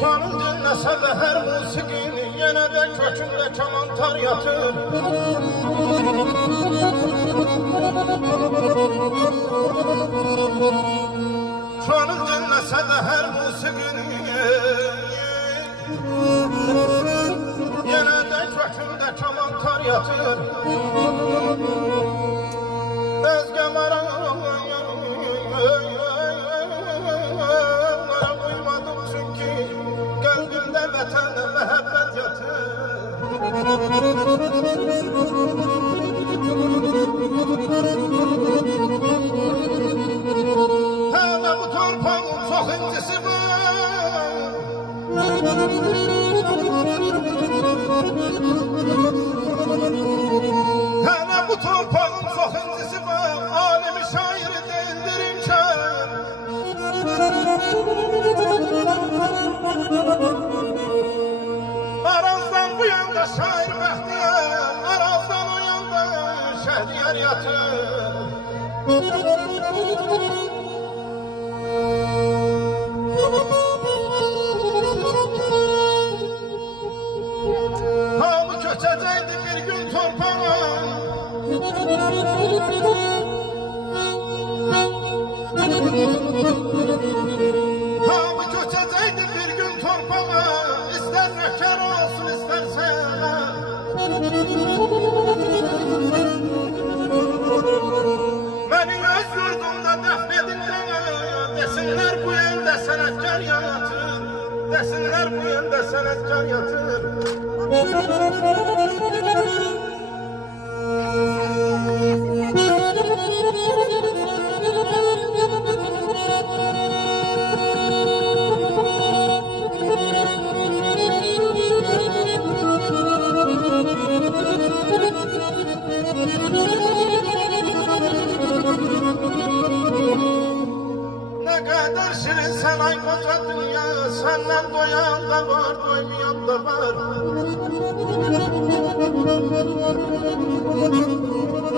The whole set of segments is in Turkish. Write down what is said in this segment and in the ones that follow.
Şanım dinləsə də hər musiqini, yenə də kökündə kamantar yatır. Şanım dinləsə də hər musiqini, yenə də kökündə kamantar yatır. Özgə uymadım çünki qəlbimdə vətənə məhəbbət yatır. Hələ bu torpağın çox incisi var. Hələ bu torpağın çox incisi var. Alimi şairi değildir imkan. Arazdan bu yanda şair Bəxtiyar, Arazdan o yanda Şəhriyar yatır. Hamı köçəcəkdi bir gün torpağa. Hamı köçəcəkdi bir gün torpağa. İstər nökər olsun, istərsə məni öz yurdumda dəfn edinlər. Desinlər bu yanda sənətkar yatır. Desinlər bu yanda sənətkar yatır. Ne kadar şirin sen ay koca dünya, senden doyan da var, doymayan da var.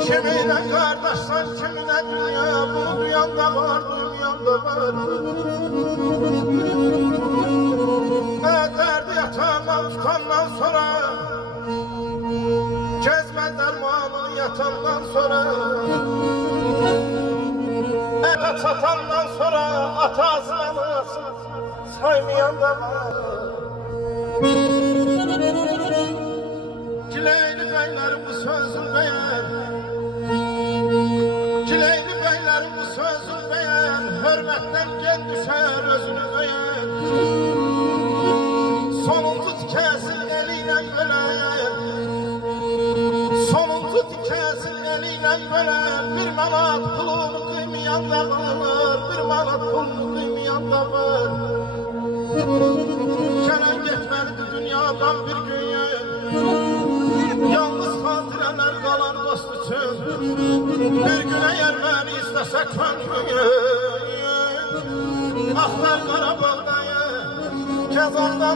Kiminle kardeşsen, kimine dünya, bunu duyan da var, duymayan da var. Derdi yatağından tutandan sonra, gezmez dermanını yatandan sonra, eve satandan sonra atasını saymayan da var. Kileyli beylerim bu sözün beğen, Kileyli beylerim bu sözün beğen, hürmetten gen düşer özünü beğen. Sonuncu tikesin eliyle bölen, sonuncu tikesin eliyle bölen, bir manat pulunu kıymayan da var, bir manat pulunu kıymayan da var. Kenan getmelidir dünyadan bir gün, yalnız hatireler kalan dost için. Bir gün eğer beni istesek könlüm, Axtar Qarabağdayım, Kazan'da